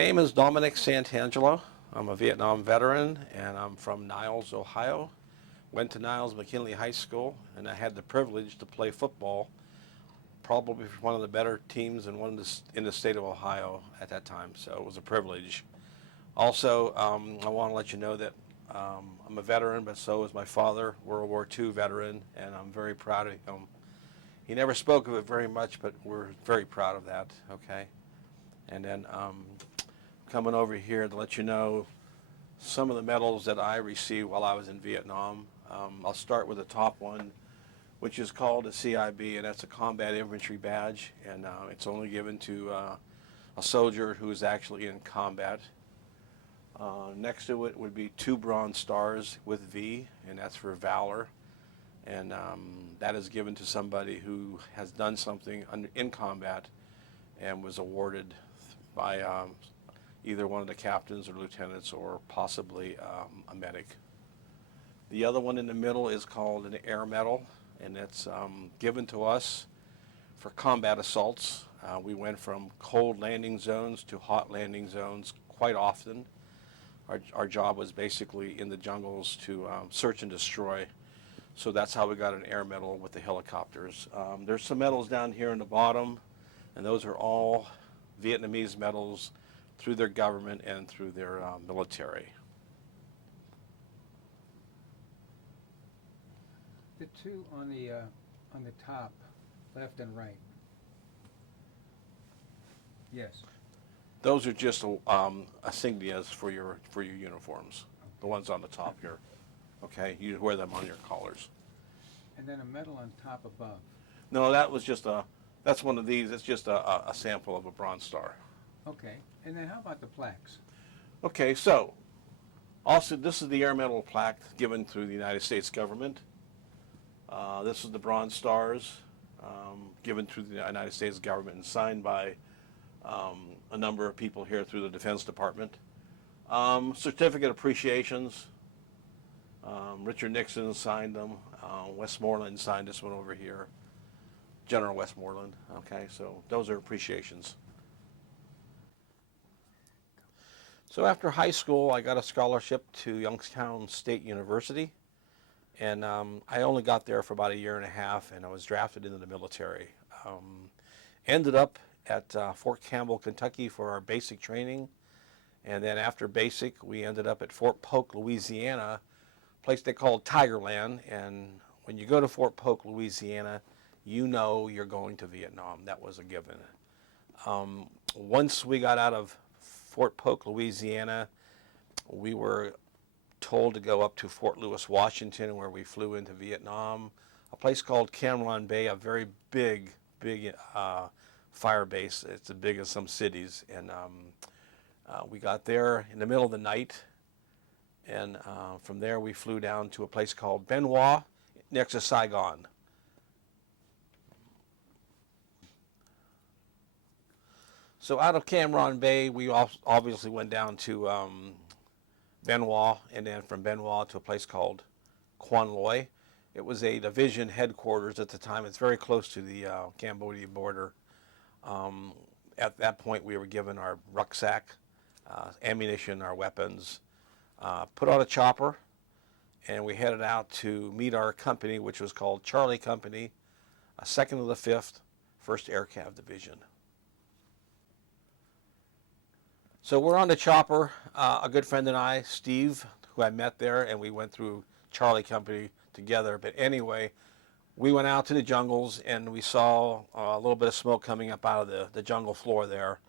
My name is Dominic Santangelo. I'm a Vietnam veteran and I'm from Niles, Ohio. Went to Niles McKinley High School and I had the privilege to play football, probably for one of the better teams in the state of Ohio at that time, so it was a privilege. Also, I want to let you know that I'm a veteran, but so is my father, World War II veteran, and I'm very proud of him. He never spoke of it very much, but we're very proud of that, okay? And then coming over here to let you know some of the medals that I received while I was in Vietnam. I'll start with the top one, which is called a CIB, and that's a Combat Infantry Badge, and it's only given to a soldier who is actually in combat. Next to it would be 2 Bronze Stars with V, and that's for valor, and that is given to somebody who has done something in combat and was awarded by either one of the captains or lieutenants or possibly a medic. The other one in the middle is called an Air Medal, and it's given to us for combat assaults. We went from cold landing zones to hot landing zones quite often. Our job was basically in the jungles to search and destroy. So that's how we got an air medal with the helicopters. There's some medals down here in the bottom, and those are all Vietnamese medals through their government and through their military. The two on the top, left and right. Yes. Those are just insignias for your uniforms. The ones on the top here. Okay, you wear them on your collars. And then a medal on top above. No, that's one of these. It's just a sample of a Bronze Star. Okay. And then how about the plaques? Okay, so also this is the Air Medal plaque given through the United States government. This is the Bronze Stars given through the United States government and signed by a number of people here through the Defense Department. Certificate appreciations. Richard Nixon signed them. Westmoreland signed this one over here. General Westmoreland. Okay, so those are appreciations. So after high school, I got a scholarship to Youngstown State University, and I only got there for about a year and a half, and I was drafted into the military. Ended up at Fort Campbell, Kentucky for our basic training, and then after basic, we ended up at Fort Polk, Louisiana, a place they called Tigerland, and when you go to Fort Polk, Louisiana, you know you're going to Vietnam. That was a given. Once we got out of Fort Polk, Louisiana, we were told to go up to Fort Lewis, Washington, where we flew into Vietnam, a place called Cam Ranh Bay, a very big Firebase. It's as big as some cities, and we got there in the middle of the night, and from there we flew down to a place called Bien Hoa next to Saigon. So out of Cam Ranh Bay, we obviously went down to Bien Hoa, and then from Bien Hoa to a place called Quan Loy. It was a division headquarters at the time. It's very close to the Cambodia border. At that point, we were given our rucksack, ammunition, our weapons, put on a chopper, and we headed out to meet our company, which was called Charlie Company, 2nd of the 5th, 1st Air Cav Division. So we're on the chopper, a good friend and I, Steve, who I met there, and we went through Charlie Company together. But anyway, we went out to the jungles, and we saw a little bit of smoke coming up out of the jungle floor there.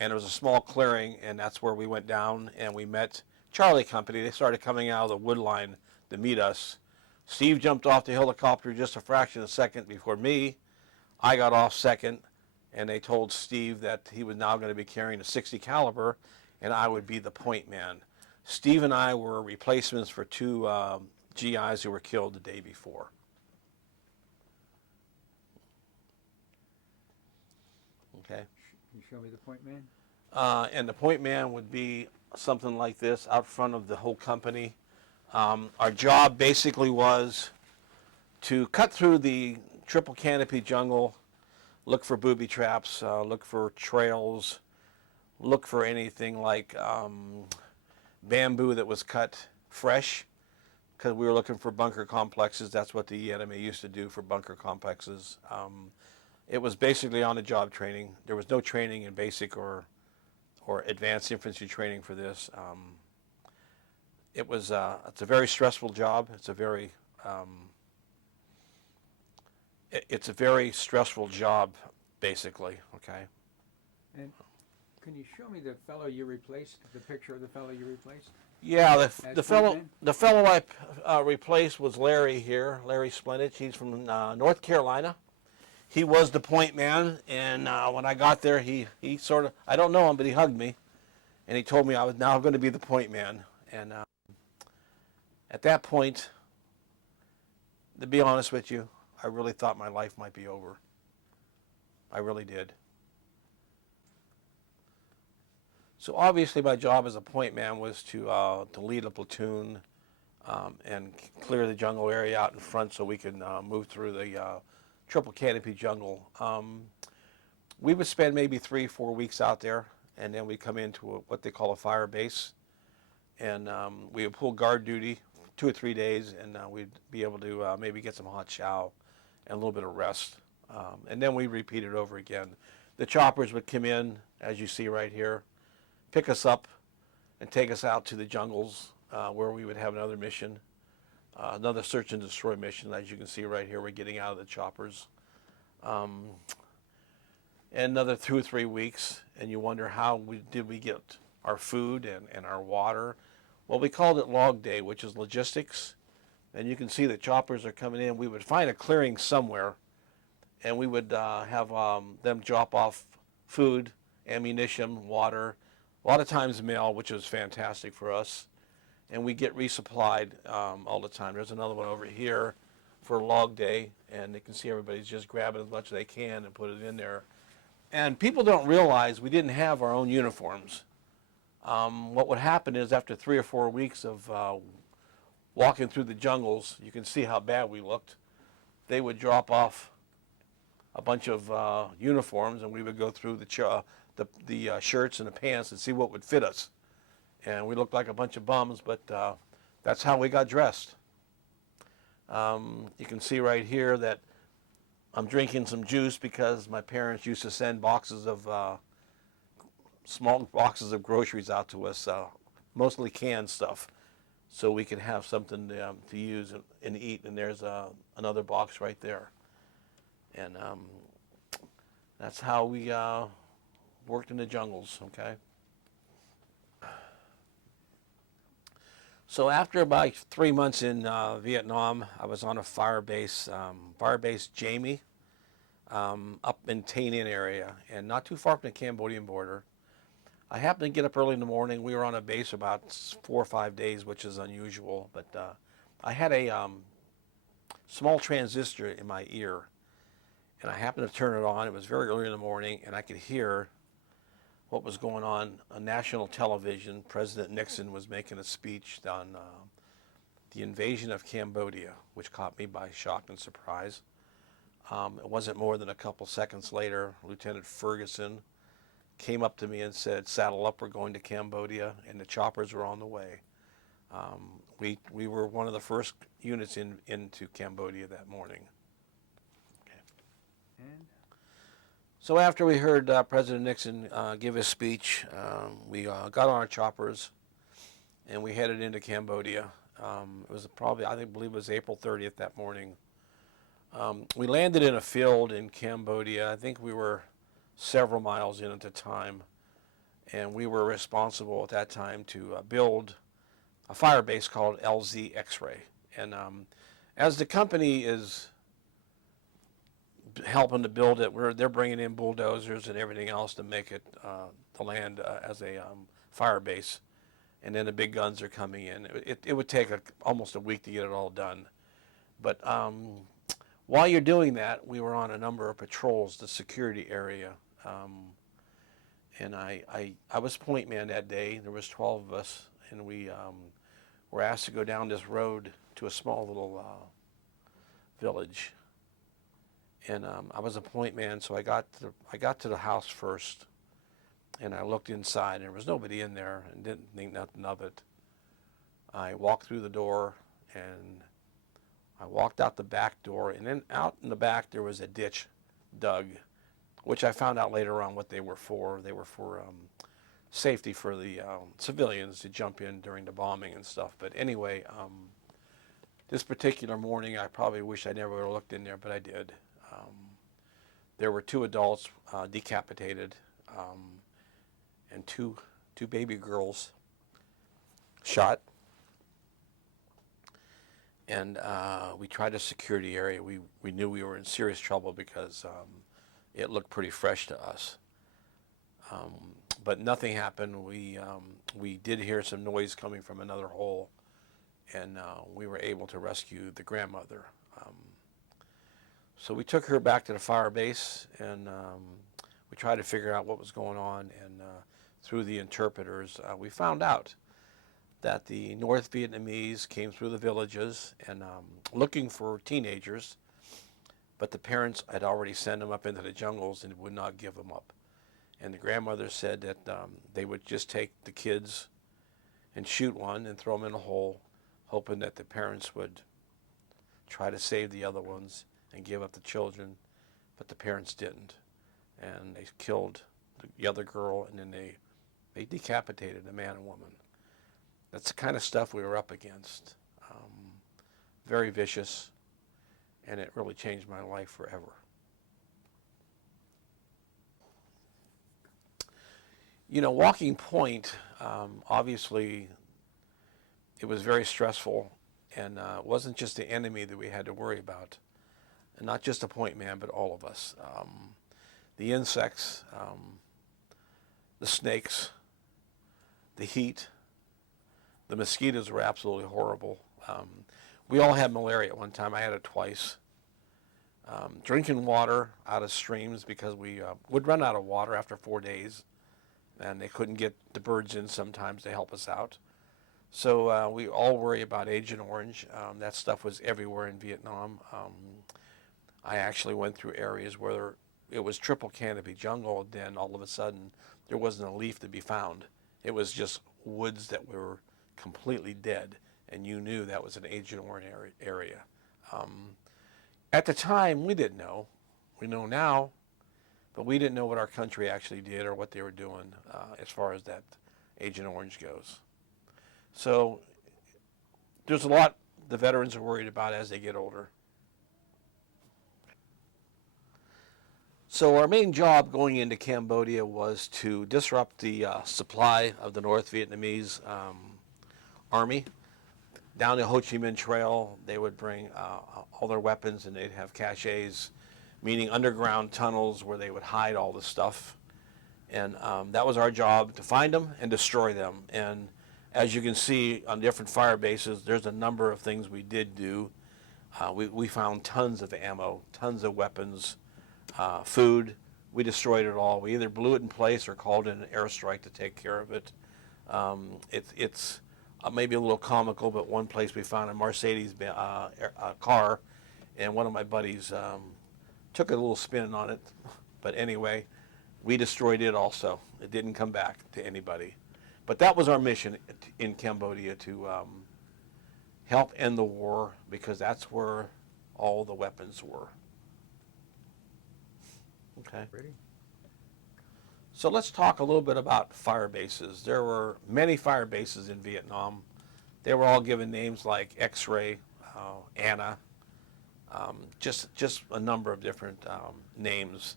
And there was a small clearing, and that's where we went down, and we met Charlie Company. They started coming out of the wood line to meet us. Steve jumped off the helicopter just a fraction of a second before me. I got off second, and they told Steve that he was now going to be carrying a 60 caliber, and I would be the point man. Steve and I were replacements for 2 GIs who were killed the day before. Okay. Can you show me the point man? And the point man would be something like this out front of the whole company. Our job basically was to cut through the triple canopy jungle, look for booby traps, look for trails, look for anything like bamboo that was cut fresh, because we were looking for bunker complexes. That's what the enemy used to do for bunker complexes. It was basically on-the-job training. There was no training in basic or advanced infantry training for this. It's a very stressful job. It's a very stressful job, basically. Okay. And can you show me the fellow you replaced? The picture of the fellow you replaced? Yeah, As point the fellow I replaced was Larry here, Larry Splendid. He's from North Carolina. He was the point man, and when I got there, he sort of, I don't know him, but he hugged me, and he told me I was now going to be the point man. And at that point, to be honest with you, I really thought my life might be over. I really did. So obviously my job as a point man was to lead a platoon and clear the jungle area out in front so we could move through the triple canopy jungle. We would spend maybe 3-4 weeks out there, and then we'd come into what they call a fire base, and we would pull guard duty 2 or 3 days, and we'd be able to maybe get some hot chow and a little bit of rest. And then we repeat it over again. The choppers would come in, as you see right here, pick us up and take us out to the jungles where we would have another mission, another search and destroy mission. As you can see right here, we're getting out of the choppers. And another 2 or 3 weeks, and you wonder how did we get our food and our water. Well, we called it log day, which is logistics. And you can see the choppers are coming in. We would find a clearing somewhere, and we would have them drop off food, ammunition, water, a lot of times mail, which was fantastic for us. And we get resupplied all the time. There's another one over here for log day, and you can see everybody's just grabbing as much as they can and put it in there. And people don't realize we didn't have our own uniforms. What would happen is after 3 or 4 weeks of walking through the jungles, you can see how bad we looked. They would drop off a bunch of uniforms, and we would go through the shirts and the pants and see what would fit us. And we looked like a bunch of bums, but that's how we got dressed. You can see right here that I'm drinking some juice because my parents used to send boxes of small boxes of groceries out to us, mostly canned stuff, so we could have something to use and eat. And there's another box right there. And that's how we worked in the jungles, okay? So after about 3 months in Vietnam, I was on a Firebase, Firebase Jamie, up in Tay Ninh area, and not too far from the Cambodian border. I happened to get up early in the morning. We were on a base about 4 or 5 days, which is unusual, but I had a small transistor in my ear, and I happened to turn it on. It was very early in the morning, and I could hear what was going on national television. President Nixon was making a speech on the invasion of Cambodia, which caught me by shock and surprise. It wasn't more than a couple seconds later, Lieutenant Ferguson came up to me and said, "Saddle up, we're going to Cambodia," and the choppers were on the way. We were one of the first units into Cambodia that morning. Okay. And So after we heard President Nixon give his speech, we got on our choppers and we headed into Cambodia. It was probably, I believe it was April 30th that morning. We landed in a field in Cambodia. I think we were several miles in at the time, and we were responsible at that time to build a fire base called LZ X-Ray. And as the company is helping to build it, they're bringing in bulldozers and everything else to make it the land as a fire base, and then the big guns are coming in. It would take almost a week to get it all done, but while you're doing that, we were on a number of patrols, the security area, and I was point man that day. There was 12 of us, and we were asked to go down this road to a small little village. And I was a point man, so I got to the house first. and I looked inside, and there was nobody in there, and didn't think nothing of it. I walked through the door, and I walked out the back door, and then out in the back there was a ditch dug, which I found out later on what they were for. They were for safety for the civilians to jump in during the bombing and stuff. But anyway, this particular morning, I probably wish I never would have looked in there, but I did. There were 2 adults decapitated, and two baby girls shot. And we tried to secure the area. We knew we were in serious trouble because it looked pretty fresh to us. But nothing happened. We did hear some noise coming from another hole, and we were able to rescue the grandmother. So we took her back to the Firebase, and we tried to figure out what was going on. And through the interpreters, we found out that the North Vietnamese came through the villages and looking for teenagers, but the parents had already sent them up into the jungles and would not give them up. And the grandmother said that they would just take the kids and shoot one and throw them in a hole, hoping that the parents would try to save the other ones and give up the children, but the parents didn't. And they killed the other girl, and then they decapitated a man and woman. That's the kind of stuff we were up against. Very vicious, and it really changed my life forever. You know, walking point, obviously, it was very stressful, and it wasn't just the enemy that we had to worry about, and not just the point man, but all of us. The insects, the snakes, the heat, the mosquitoes were absolutely horrible. We all had malaria at one time. I had it twice. Drinking water out of streams because we would run out of water after 4 days, and they couldn't get the birds in sometimes to help us out. So we all worry about Agent Orange. That stuff was everywhere in Vietnam. I actually went through areas where it was triple canopy jungle, and then all of a sudden there wasn't a leaf to be found. It was just woods that were completely dead, and you knew that was an Agent Orange area. At the time, we didn't know. We know now, but we didn't know what our country actually did or what they were doing as far as that Agent Orange goes. So there's a lot the veterans are worried about as they get older. So our main job going into Cambodia was to disrupt the supply of the North Vietnamese army. Down the Ho Chi Minh Trail, they would bring all their weapons, and they'd have caches, meaning underground tunnels where they would hide all the stuff. And that was our job, to find them and destroy them. And as you can see on different fire bases, there's a number of things we did do. We found tons of ammo, tons of weapons, food. We destroyed it all. We either blew it in place or called in an airstrike to take care of it. It's maybe a little comical, but one place we found a Mercedes car, and one of my buddies took a little spin on it. But anyway, we destroyed it also. It didn't come back to anybody. But that was our mission in Cambodia, to help end the war, because that's where all the weapons were. Okay. Ready? So let's talk a little bit about fire bases. There were many fire bases in Vietnam. They were all given names like X-Ray, Anna, just a number of different names.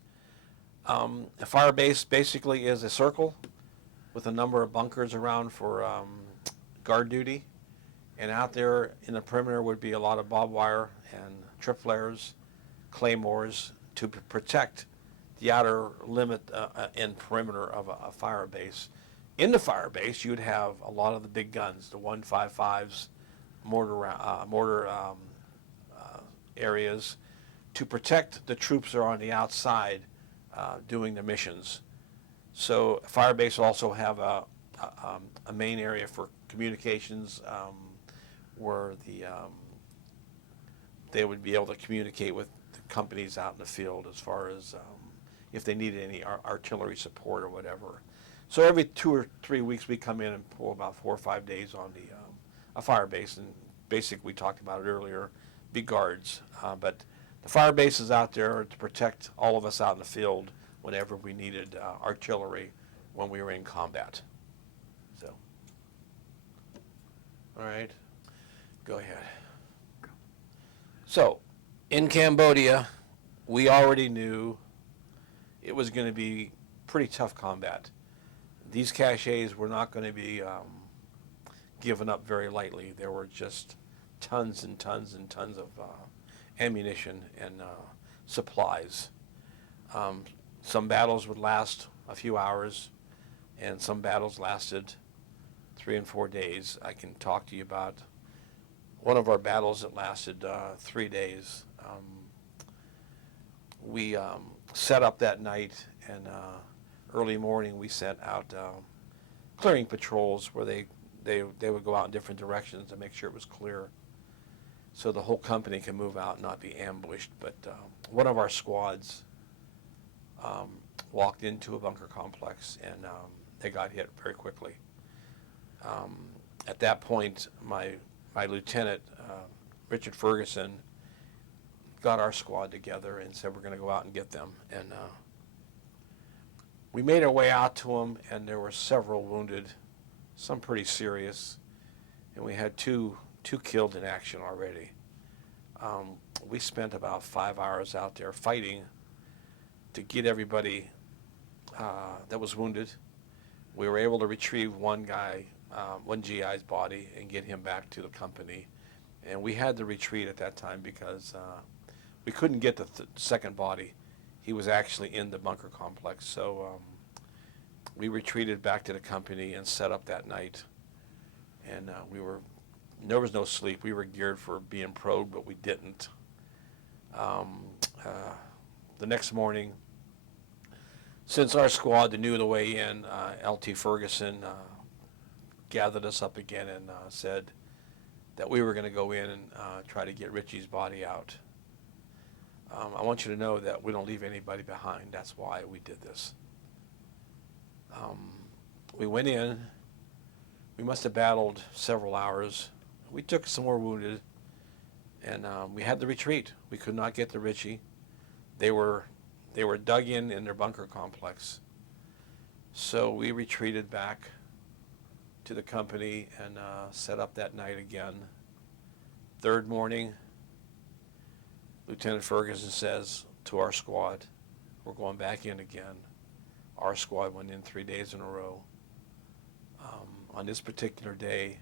A fire base basically is a circle with a number of bunkers around for guard duty. And out there in the perimeter would be a lot of barbed wire and tripwires, claymores, to protect the outer limit and perimeter of a fire base. In the fire base, you'd have a lot of the big guns, the 155s, mortar areas, to protect the troops that are on the outside doing the missions. So fire base will also have a main area for communications, where they would be able to communicate with the companies out in the field as far as if they needed any artillery support or whatever. So every 2 or 3 weeks we come in and pull about 4 or 5 days on the a Firebase, and basically we talked about it earlier, be guards. But the Firebase is out there to protect all of us out in the field whenever we needed artillery when we were in combat. So, all right, go ahead. So, in Cambodia, we already knew it was going to be pretty tough combat. These caches were not going to be given up very lightly. There were just tons and tons and tons of ammunition and supplies. Some battles would last a few hours, and some battles lasted 3 and 4 days. I can talk to you about one of our battles that lasted 3 days. We set up that night, and early morning we sent out clearing patrols where they would go out in different directions to make sure it was clear, so the whole company can move out and not be ambushed. But one of our squads walked into a bunker complex, and they got hit very quickly. At that point, my lieutenant, Richard Ferguson, got our squad together and said we're going to go out and get them. And we made our way out to them, and there were several wounded, some pretty serious, and we had two killed in action already. We spent about 5 hours out there fighting to get everybody that was wounded. We were able to retrieve one guy, one GI's body, and get him back to the company. And we had to retreat at that time because we couldn't get the second body. He was actually in the bunker complex. So we retreated back to the company and set up that night. And there was no sleep. We were geared for being probed, but we didn't. The next morning, since our squad knew the way in, LT Ferguson gathered us up again and said that we were going to go in and try to get Richie's body out. I want you to know that we don't leave anybody behind. That's why we did this. We went in. We must have battled several hours. We took some more wounded, and we had to retreat. We could not get to Richie. They were dug in their bunker complex. So we retreated back to the company and set up that night again. Third morning, Lieutenant Ferguson says to our squad, we're going back in again. Our squad went in 3 days in a row. On this particular day,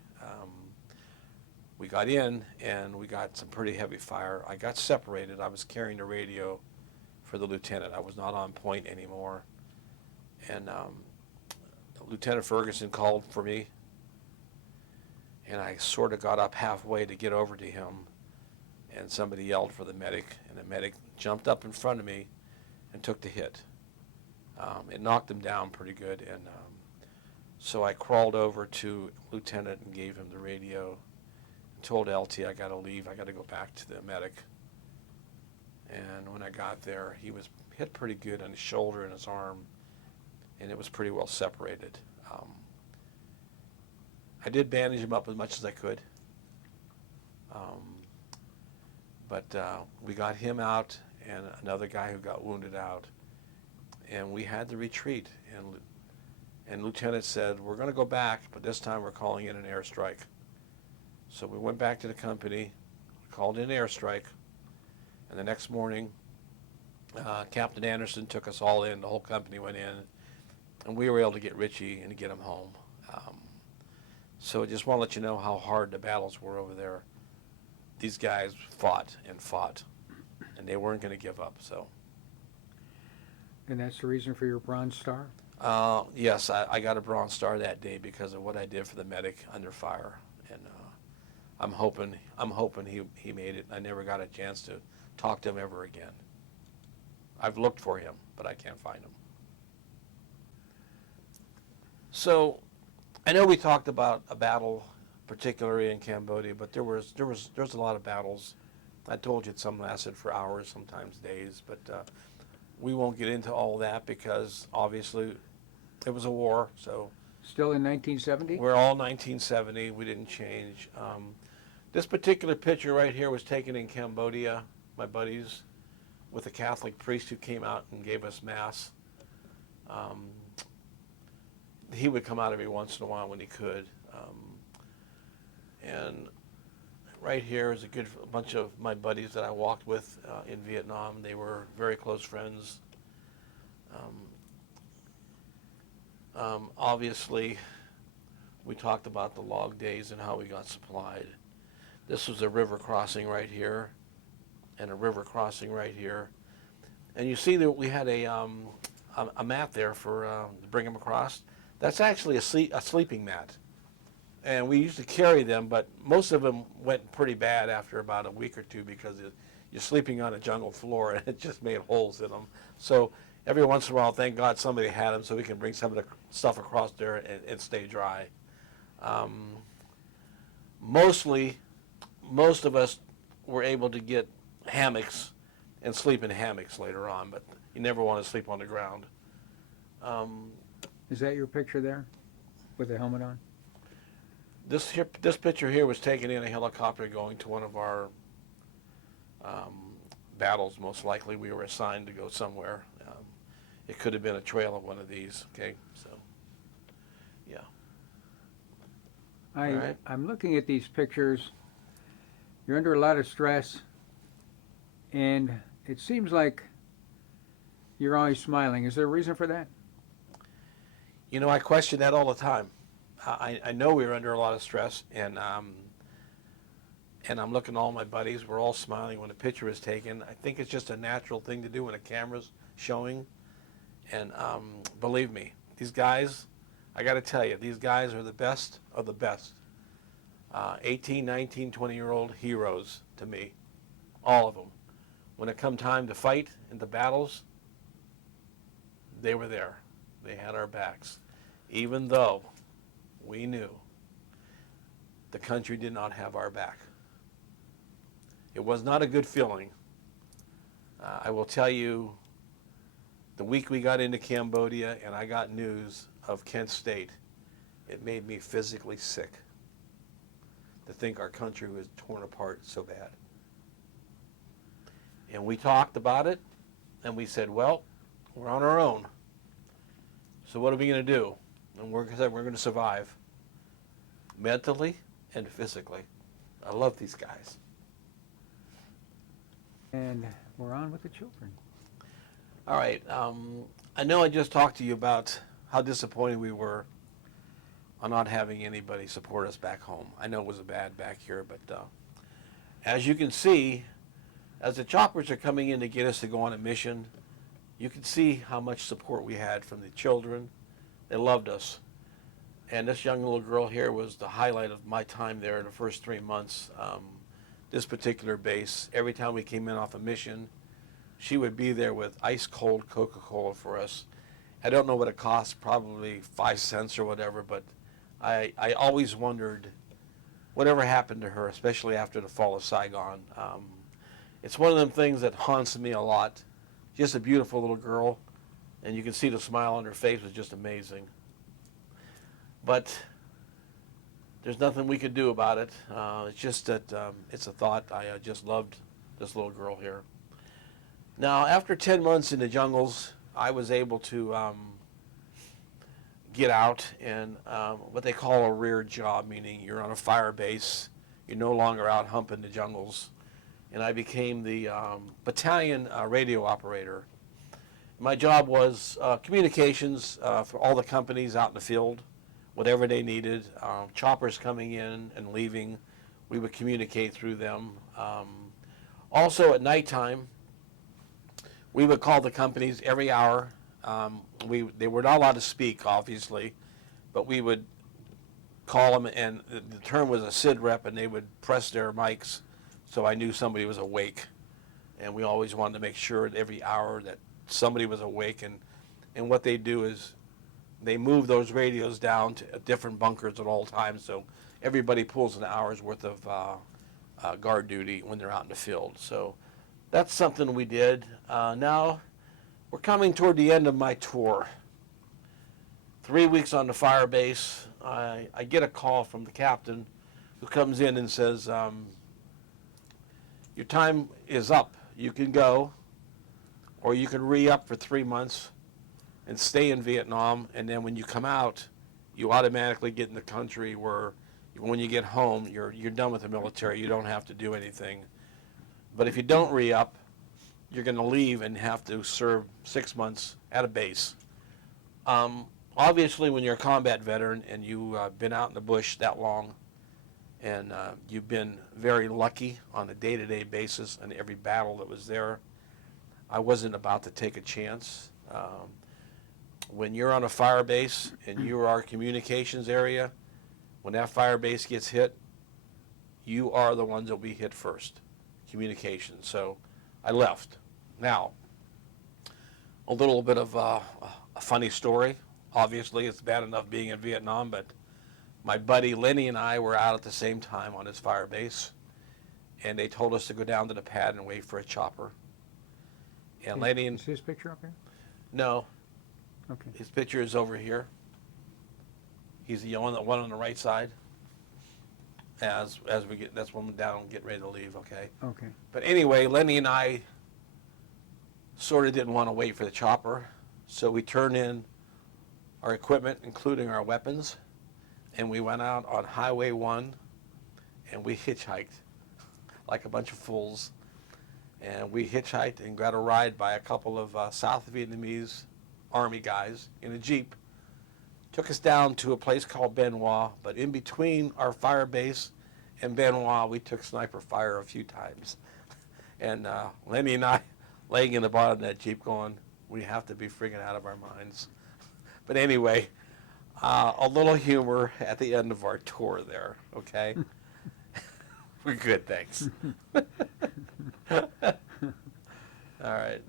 we got in and we got some pretty heavy fire. I got separated. I was carrying the radio for the lieutenant. I was not on point anymore. And Lieutenant Ferguson called for me, and I sort of got up halfway to get over to him, and somebody yelled for the medic, and the medic jumped up in front of me and took the hit. It knocked him down pretty good, and so I crawled over to Lieutenant and gave him the radio and told LT I got to leave. I got to go back to the medic. And when I got there, he was hit pretty good on his shoulder and his arm, and it was pretty well separated. I did bandage him up as much as I could, but we got him out and another guy who got wounded out, and we had to retreat. And Lieutenant said, we're going to go back, but this time we're calling in an airstrike. So we went back to the company, called in an airstrike, and the next morning, Captain Anderson took us all in. The whole company went in, and we were able to get Richie and to get him home. So I just want to let you know how hard the battles were over there. These guys fought and fought, and they weren't going to give up. So. And that's the reason for your Bronze Star? Yes, I got a Bronze Star that day because of what I did for the medic under fire, and I'm hoping he made it. I never got a chance to talk to him ever again. I've looked for him, but I can't find him. So, I know we talked about a battle, particularly in Cambodia, but there was a lot of battles. I told you some lasted for hours, sometimes days, but we won't get into all that because obviously It was a war, so Still in 1970? we're all 1970. We didn't change. This particular picture right here was taken in Cambodia, my buddies, with a Catholic priest who came out and gave us mass. He would come out every once in a while when he could. And right here is a bunch of my buddies that I walked with in Vietnam. They were very close friends. Obviously, we talked about the log days and how we got supplied. This was a river crossing right here, and a river crossing right here. And you see that we had a mat there for to bring them across. That's actually a sleeping mat. And we used to carry them, but most of them went pretty bad after about a week or two because you're sleeping on a jungle floor and it just made holes in them. So every once in a while, thank God somebody had them so we can bring some of the stuff across there and stay dry. Most of us were able to get hammocks and sleep in hammocks later on, but you never want to sleep on the ground. Is that your picture there with the helmet on? This picture here was taken in a helicopter going to one of our battles. Most likely, we were assigned to go somewhere. It could have been a trail of one of these. Okay, so yeah. All right. I'm looking at these pictures. You're under a lot of stress, and it seems like you're always smiling. Is there a reason for that? You know, I question that all the time. I know we were under a lot of stress, and I'm looking at all my buddies. We're all smiling when a picture is taken. I think it's just a natural thing to do when a camera's showing. And believe me, these guys, I got to tell you, these guys are the best of the best. 18, 19, 20-year-old heroes to me, all of them. When it come time to fight in the battles, they were there. They had our backs, even though we knew the country did not have our back. It was not a good feeling. I will tell you, the week we got into Cambodia and I got news of Kent State, it made me physically sick to think our country was torn apart so bad. And we talked about it, and we said, well, we're on our own. So what are we going to do? And we're going to survive mentally and physically. I love these guys. And we're on with the children. All right. I know I just talked to you about how disappointed we were on not having anybody support us back home. I know it was bad back here, but as you can see, as the choppers are coming in to get us to go on a mission, you can see how much support we had from the children. They loved us. And this young little girl here was the highlight of my time there in the first 3 months. This particular base, every time we came in off a mission, she would be there with ice cold Coca-Cola for us. I don't know what it cost, probably 5 cents or whatever, but I always wondered whatever happened to her, especially after the fall of Saigon. It's one of them things that haunts me a lot. Just a beautiful little girl, and you can see the smile on her face was just amazing. But there's nothing we could do about it. It's just that it's a thought. I just loved this little girl here. Now, after 10 months in the jungles, I was able to get out and what they call a rear job, meaning you're on a Firebase. You're no longer out humping the jungles. And I became the battalion radio operator. My job was communications for all the companies out in the field, whatever they needed. Choppers coming in and leaving, we would communicate through them. Also at nighttime, we would call the companies every hour. They were not allowed to speak, obviously, but we would call them, and the term was a SID rep, and they would press their mics so I knew somebody was awake. And we always wanted to make sure that every hour that somebody was awake. And what they do is they move those radios down to different bunkers at all times, so everybody pulls an hour's worth of guard duty when they're out in the field. So that's something we did. Now we're coming toward the end of my tour. 3 weeks on the Firebase, I get a call from the captain who comes in and says, your time is up. You can go, or you can re-up for 3 months and stay in Vietnam, and then when you come out, you automatically get in the country where when you get home, you're done with the military. You don't have to do anything. But if you don't re-up, you're going to leave and have to serve 6 months at a base. Obviously, when you're a combat veteran and you've been out in the bush that long, and you've been very lucky on a day-to-day basis in every battle that was there, I wasn't about to take a chance. When you're on a fire base and you are our communications area, when that fire base gets hit, you are the ones that will be hit first, communications. So I left. Now, a little bit of a funny story. Obviously, it's bad enough being in Vietnam, but my buddy Lenny and I were out at the same time on his fire base, and they told us to go down to the pad and wait for a chopper. And Lenny and... Is his picture up here? No. Okay. His picture is over here. He's the one on the right side. As we get, that's when we're down and get ready to leave, okay? Okay. But anyway, Lenny and I sort of didn't want to wait for the chopper, so we turned in our equipment, including our weapons, and we went out on Highway 1, and we hitchhiked like a bunch of fools. And we hitchhiked and got a ride by a couple of South Vietnamese Army guys in a Jeep. Took us down to a place called Bien Hoa, but in between our fire base and Bien Hoa, we took sniper fire a few times. And Lenny and I laying in the bottom of that Jeep going, we have to be freaking out of our minds. But anyway, a little humor at the end of our tour there, okay? We're good, thanks. All right.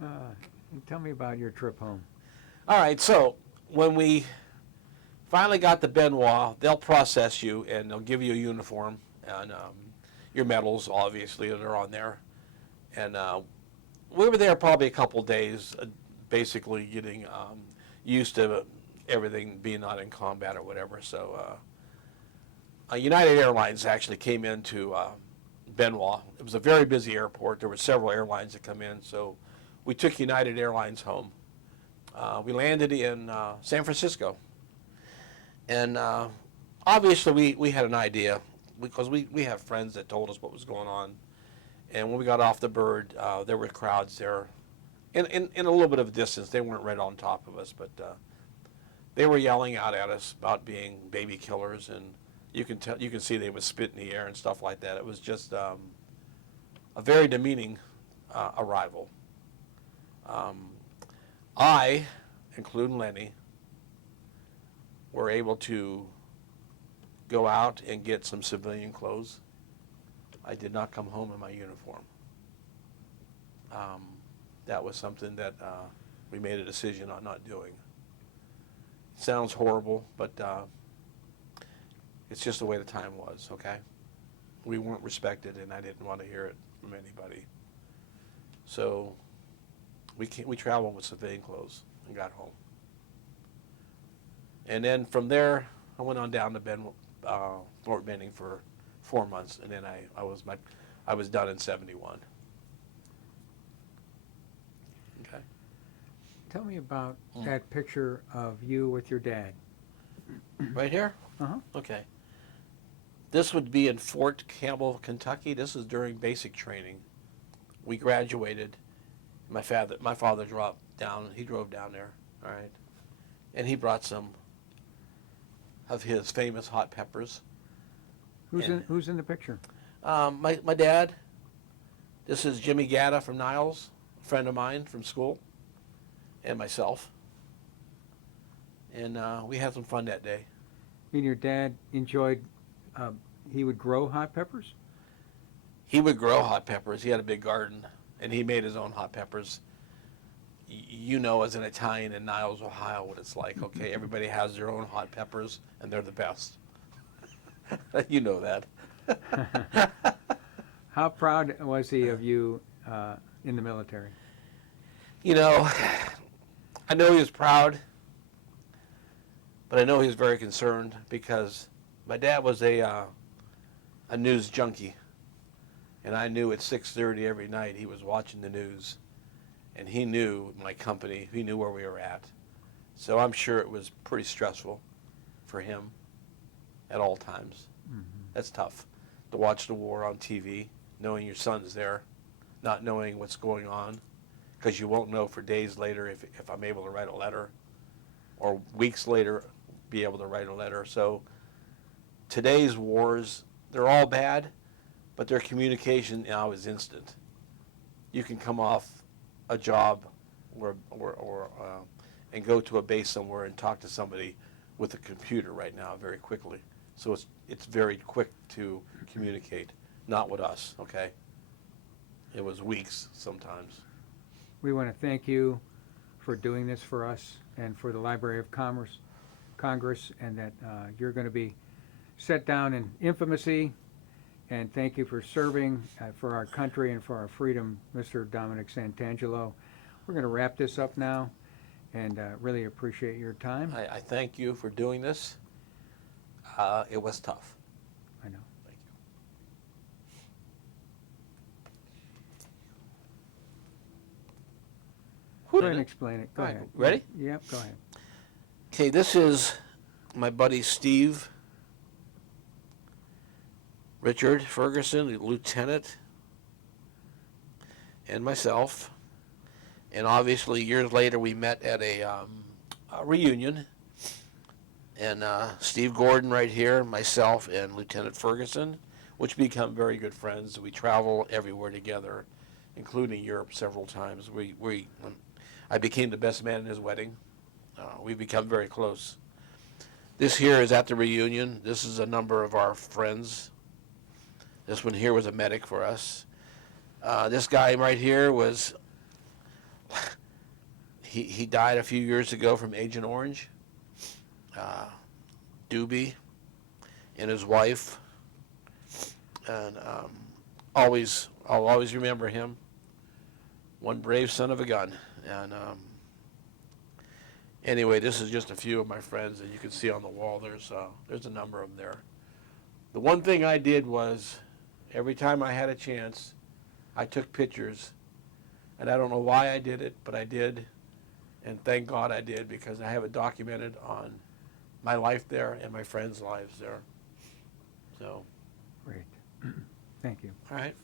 Tell me about your trip home. All right, so when we finally got to Bien Hoa, they'll process you and they'll give you a uniform and your medals, obviously, that are on there. And we were there probably a couple days, basically getting used to everything being not in combat or whatever. So United Airlines actually came into Bien Hoa. It was a very busy airport. There were several airlines that come in, so we took United Airlines home. We landed in San Francisco, and obviously we had an idea because we have friends that told us what was going on. And when we got off the bird, there were crowds there in a little bit of a distance. They weren't right on top of us, but they were yelling out at us about being baby killers, and you can see they would spit in the air and stuff like that. It was just a very demeaning arrival. I, including Lenny, were able to go out and get some civilian clothes. I did not come home in my uniform. That was something that we made a decision on not doing. It sounds horrible, but it's just the way the time was, okay? We weren't respected, and I didn't want to hear it from anybody. So we traveled with civilian clothes and got home. And then from there, I went on down to Fort Benning for 4 months, and then I was done in 71. Okay. Tell me about that picture of you with your dad. Right here? Uh-huh. Okay. This would be in Fort Campbell, Kentucky. This is during basic training. We graduated. My father dropped down. He drove down there, all right, and he brought some of his famous hot peppers. Who's in the picture? My dad. This is Jimmy Gatta from Niles, a friend of mine from school, and myself. And we had some fun that day. And your dad enjoyed, he would grow hot peppers? He would grow hot peppers. He had a big garden, and he made his own hot peppers. You know, as an Italian in Niles, Ohio, what it's like. Okay, everybody has their own hot peppers, and they're the best. You know that. How proud was he of you in the military? You know, I know he was proud. But I know he's very concerned because my dad was a news junkie, and I knew at 6:30 every night he was watching the news, and he knew my company, he knew where we were at. So I'm sure it was pretty stressful for him at all times. Mm-hmm. That's tough to watch the war on TV, knowing your son's there, not knowing what's going on, because you won't know for days later if I'm able to write a letter, or weeks later be able to write a letter. So today's wars, they're all bad, but their communication now is instant. You can come off a job and go to a base somewhere and talk to somebody with a computer right now very quickly. So it's very quick to communicate, not with us, okay? It was weeks sometimes. We want to thank you for doing this for us and for the Library of Congress, and that you're going to be set down in infamousy. And thank you for serving for our country and for our freedom, Mr. Dominic Santangelo. We're going to wrap this up now, and really appreciate your time. I thank you for doing this. It was tough. I know. Thank you. Go ahead and explain it. Go All right, ahead. ready? Yep, go ahead. Okay, this is my buddy Steve Richard Ferguson, the lieutenant, and myself. And obviously, years later, we met at a reunion. And Steve Gordon right here, myself, and Lieutenant Ferguson, which become very good friends. We travel everywhere together, including Europe several times. I became the best man in his wedding. We've become very close. This here is at the reunion. This is a number of our friends. This one here was a medic for us. This guy right here was, he died a few years ago from Agent Orange. Doobie and his wife. And I'll always remember him. One brave son of a gun. And anyway, this is just a few of my friends that you can see on the wall. There's a number of them there. The one thing I did was, every time I had a chance, I took pictures. And I don't know why I did it, but I did. And thank God I did, because I have it documented on my life there and my friends' lives there. So. Great. Thank you. All right.